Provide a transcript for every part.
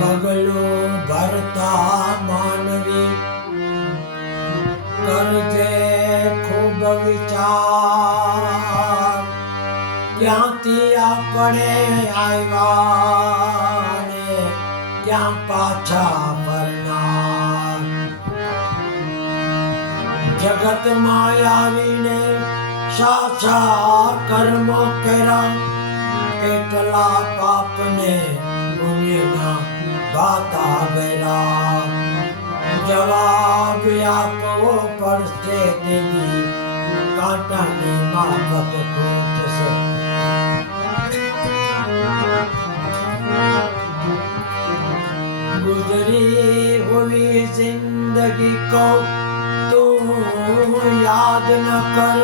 પગલું ભરતા માનવી કરજે ખૂબ વિચાર, ક્યાંથી આપણે આવ્યા ને ક્યાં પાછા ફરનાર. જગતમાં આવીને સાચા કર્મ કર્યા, કેટલા પાપને પુણ્યના ગાતા ગયા. જવાબ આપવો પડશે તેની કાંટાની માફક ખૂટશે. गुजरी हुई जिंदगी को तू याद न कर,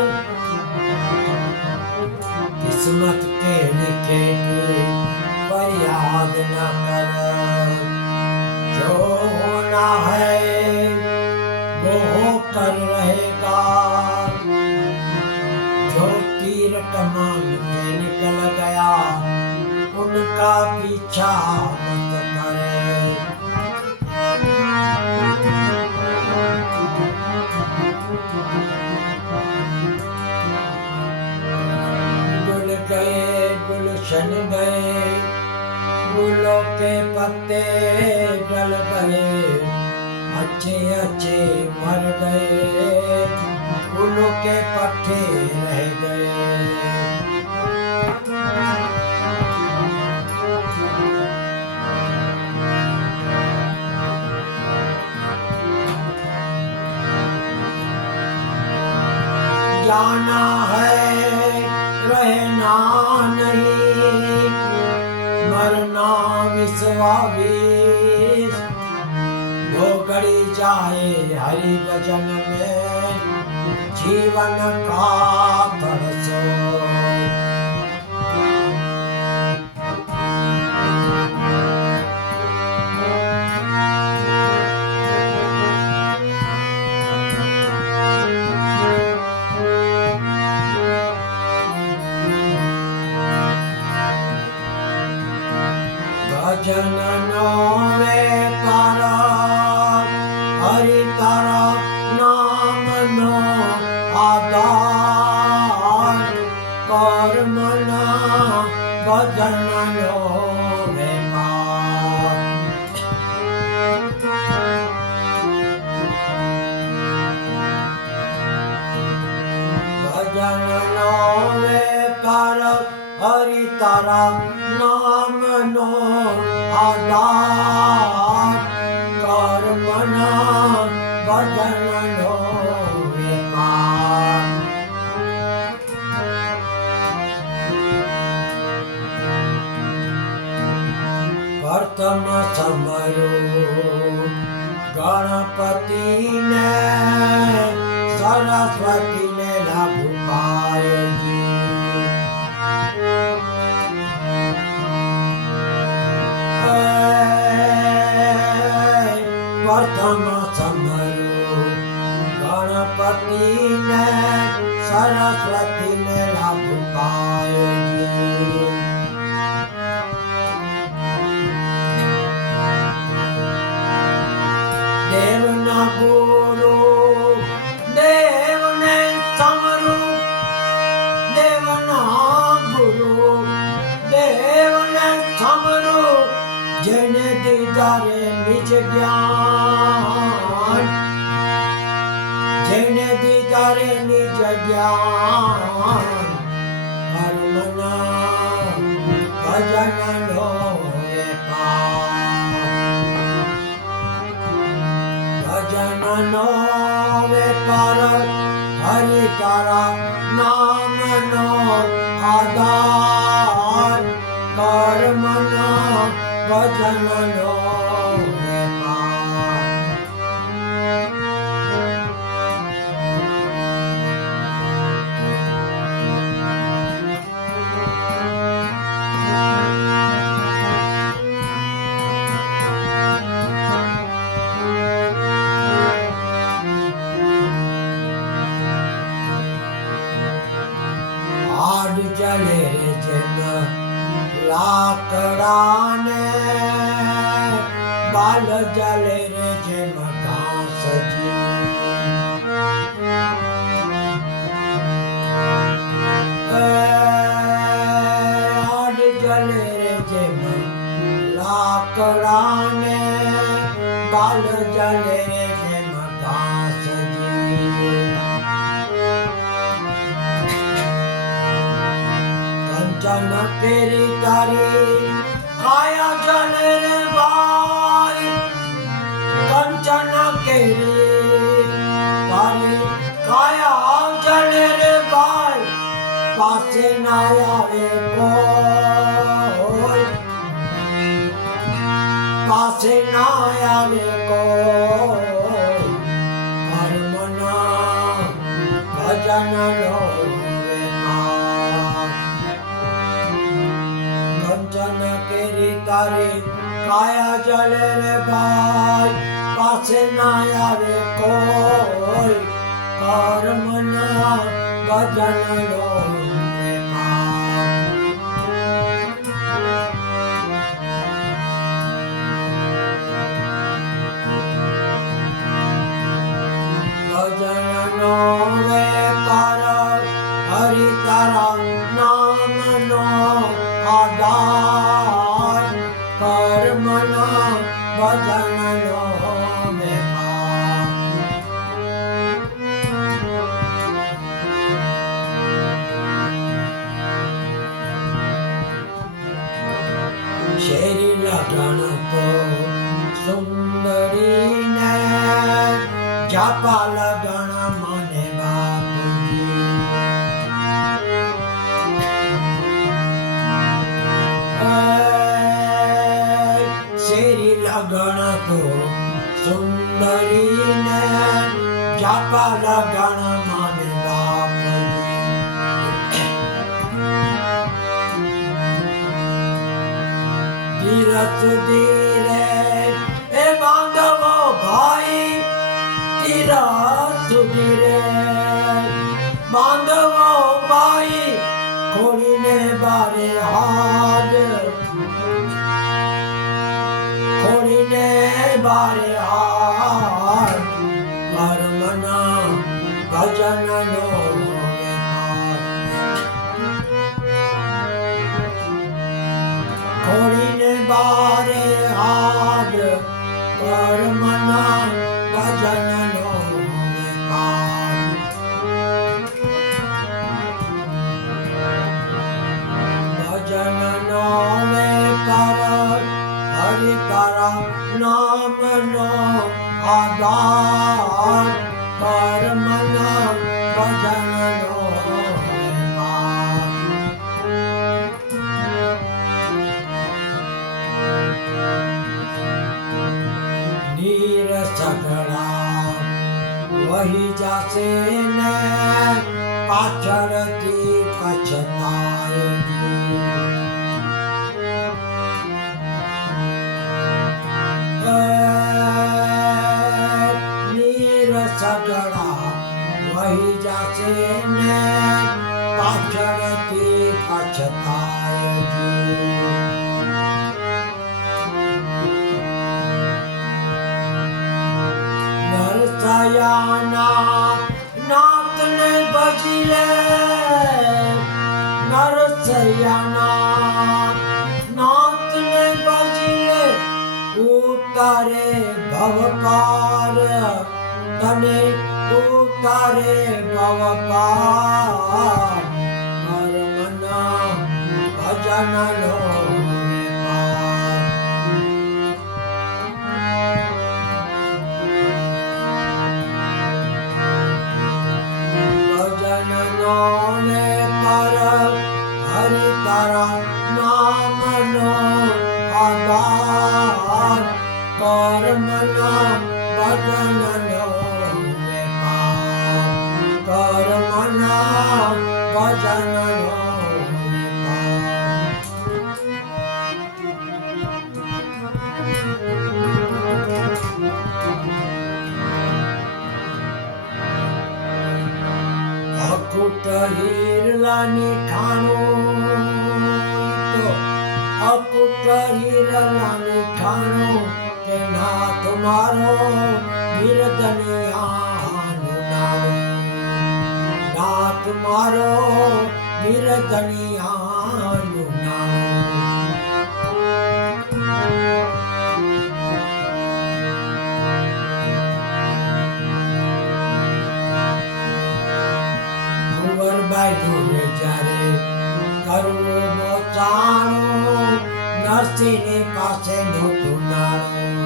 किस्मत के लिखे पर याद न कर. जो होना है वो होकर रहेगा, जो तीर कमान से निकल गया उनका पीछा मत करे. गुल गए गुलशन गए, फूलों के पत्ते जल गए, अच्छे अच्छे मर गए, फूलों के पत्ते रह गए. जाना है रहना नहीं, मरना विश्वास. वो घड़ी जाए हरि भजन में जीवन का परसो. भजन नो वेपार, हरि तारा नाम नो आधार. कर्म ना भजन नो वेपार. भजन नो वेपार, हरि तारा नाम नो आधार. कर्म ना भजन नो वेपार. प्रथम समरो गणपति ने सरस्वती ने लागू पाएगी. प्रथम समरो गणपति ने सरस्वती ने लागू पाएगी. देव न गुरु देव ने समरू, देव न गुरु देव ने समरू. જેને દીદારે નિજ જ્ઞાન, જેને દીદારે નિજ જ્ઞાન. કર્મના ભજનનો વેપાર. ભજનનો વેપાર, હરિ તારા નામનો આધાર. કર્મના ભજનનો વેપાર. આડ જલે જેમ લાકડાને જલે રે જેમ ઘાસજી આડ જલે રે જેમ લાકડાને બાલ જલે રે જેમ ઘાસજી કંચન કેરી તારી કાયા જલે રે ભાઈ કંચન કેરી તારી કાયા જલે રે ભાઈ પાસે ના આવે કોઈ પાસે ના આવે કોઈ કર્મના ભજન લો કંચન કેરી તારી કાયા જલે રે ભાઈ પાસે ના આવે કોઈ કર્મના ભજન લો ભજન નો વેપાર હરિ તારા નામનો આધાર કર્મના ભજનનો વેપાર શેરી લગન તો સુંદરીને જાપા લગન મને બાપુજી શેરી લગન તો સુંદરીને જાપા લગન મને બાપુજી ધીરજ ધીરે એ બાંધવો ભાઈ ધીરજ ધીરે બાંધવો ભાઈ ખોડીને બારે હાડ ખોડીને બારે હાડ કર્મના ભજનનો ખોડીને બારે હાડ કર્મના ભજનનો ભજનનો વેપાર હરિ તારા નામનો આધાર કર્મના ભજનનો નીર સગડા વહી જાશે ને પાછળથી પછતાય નીર સગડા વહી જાશે ને પાછળથી પછતાય નરસયાના નાથને ભજી લે નરસયાના નાથને ભજી લે ઉતારે ભવપાર તને ઉતારે ભવપાર કર્મના ભજનનો ભજનનો વેપાર હરિ તારા નામનો આધાર કર્મના ભજનનો વેપાર કર્મના ભજનનો અકુટ હિરલાની ખાણું તો અકુટ હિરલાની ખાણું કે નાથ મારો ગિરધનિયાનું નામ, નાથ મારો ગિરધનિયાનું નામ. કુંવરબાઈ જોડે જ્યારે કરવું મોચાણું, નરસિંહની પાસે નહોતું નાણું.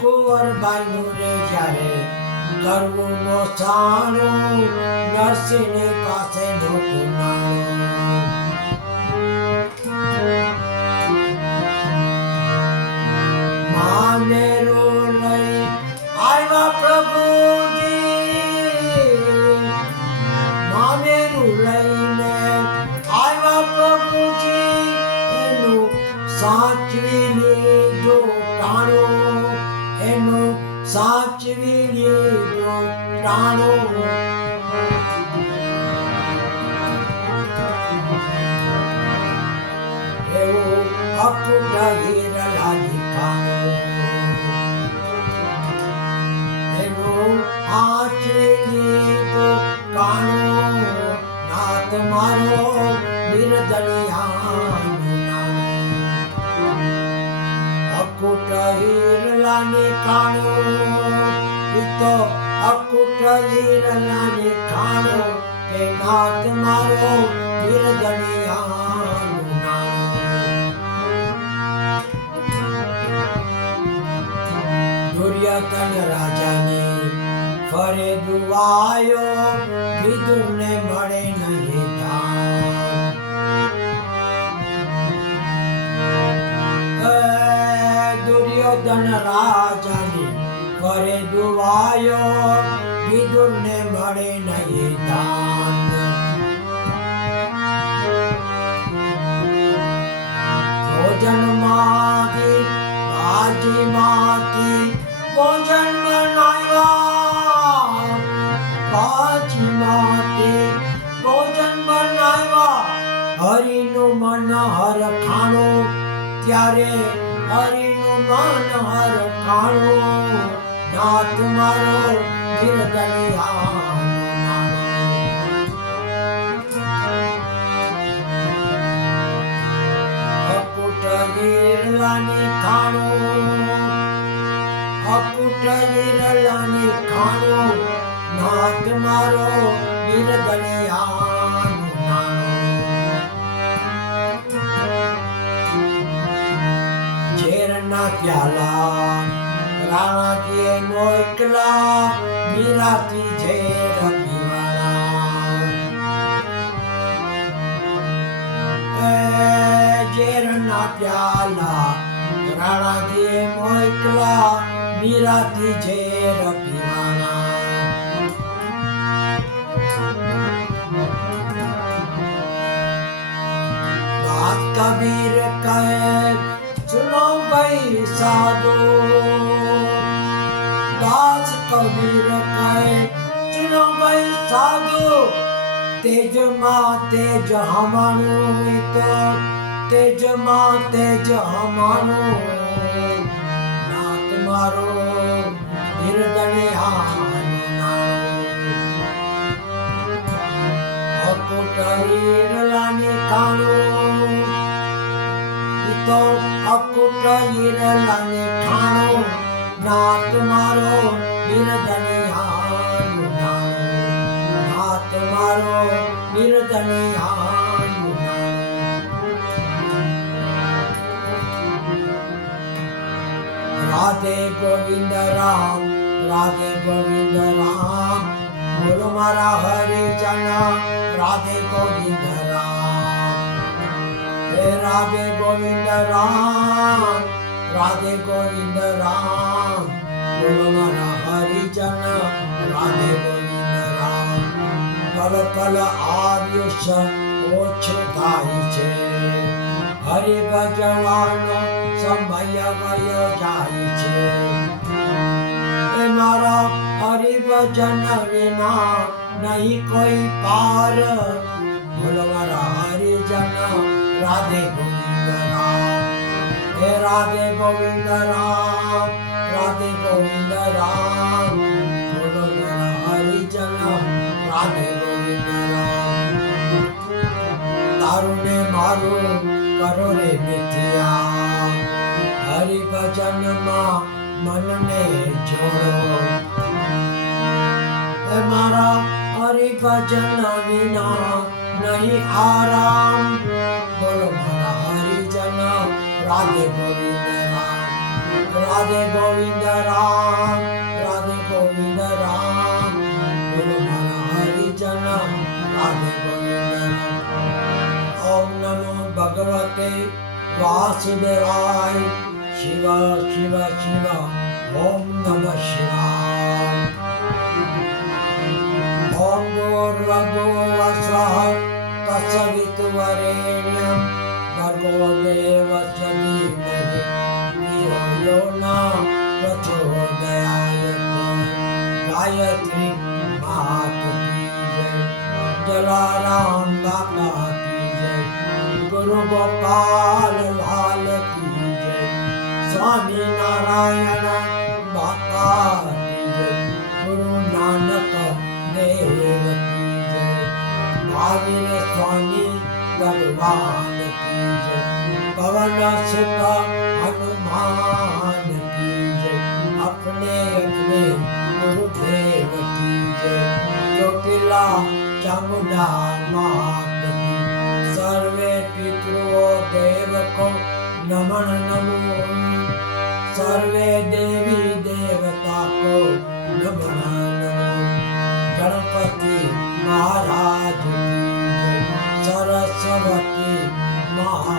કુંવરબાઈ જોડે જ્યારે કરવું મોચાણું, નરસિંહની પાસે નહોતું નાણું. મામેરું લઈ આવ્યા પ્રભુજી, મામેરું લઈને આવ્યા પ્રભુજી, એનું સાચવી લીધું ટાણું, એનું સાચવી લીધું ટાણું. એવું અકુટ હીરલાની કાણું, એનું સાચવી લીધું ટાણું. નાથ મારો ગિરધનિયાનું નામ, અકુટ હીરલાની કાણું, ઈ તો અકુટ હીરલાની કાણું, કે નાથ મારો ગિરધનિયાનું નામ. દુર્યોધન રાજાની ફરે દુવાયો, વિદુરને મળે નહીં દાન. દુર્યોધન રાજાની ફરે દુવાયો, વિદુરને મળે નહીં દાન. ભોજનમાંથી બાજીમાંથી ભોજન બનાવ્યા, બાજીમાંથી ભોજન બનાવ્યા. હરિનું મન હરખાણું, ત્યારે હરિનું મન હરખાણું. નાથ મારો ગિરધનિયાનું નામ, અકુટ હીરલાની ખાણું, અકુટ હીરલાની ખાણું. નાથ મારો ગિરધનિયાનું નામ. ઝેરના પ્યાલા રાણાજીએ મોકલા, મીરાથી ઝેર પીવાના. ઝેરના પ્યાલા રાણાજીએ મોકલા, મીરાથી ઝેર પીવાના. દાસ કબીર કહે સુનો ભાઈ સાધુ, દાસ કબીર કહે સુનો ભાઈ સાધુ. તેજમાં તેજ હમાનું, તો તેજમાં તેજ હમાનું. નાથ મારો ગિરધનિયાનું નામ, અકુટ હીરલાની ખાણું, ઈ તો અકુટ હીરલાની ખાણું. નાથ મારો ગિરધનિયાનું નામ, નાથ મારો ગિરધનિયાનું નામ. રાધે ગોવિંદ રામ, રાધે ગોવિંદ રામ, બોલો મારા હરિજન રાધે ગોવિંદ રામ. હે રાધે ગોવિંદ રામ, રાધે ગોવિંદ રામ, બોલો મારા હરિજન રાધે ગોવિંદ રામ. પલ પલ આયુષ્ય ઓછું થાય છે, હરિ ભજવાનો સમય વયો જાય છે. એ મારા હરિભજન વિના નહીં કોઈ પાર, બોલો મારા હરિજન રાધે ગોવિંદ રામ. हे राधे गोविंद राम, राधे गोविंद राम, बोलो मेरा हरिजन राधे गोविंद राम। तारुने मारू करो रे मिथिया, हरि भजन मां मन ने जोड़ो। हे मारा हरि भजन विना नहीं आराम, बोलो मारा हरिजन राधे गोविंद राम, राधे गोविंद राम, राधे गोविंद राम, बोलो मारा हरिजन राधे गोविंद राम। ओम नमो भगवते वासुदेवाय, शिव शिव शिव, ओम नमः शिवाय। ओम भूर्भुवस्सुः तत्सवितुर्वरेण्यं भर्गो देवस्य धीमहि धियो यो न प्रचोदयात्। गायत्री माता की जय, जलाराम बाबा की जय, गुरु गोपाल लाल की जय, स्वामी नारायण बाबा की जय, गुरु नानक देव की जय, महावीर स्वामी भगवान की जय, पवन सुत हनुमान की जय, अपने अपने गुरुदेव की जय, चोटिला चामुंडा मात की। सर्वे पितरो देवको नमन नमो, सर्वे देवी देवता को नमन नमो। गणपति महाराज की जय, सरस्वती महा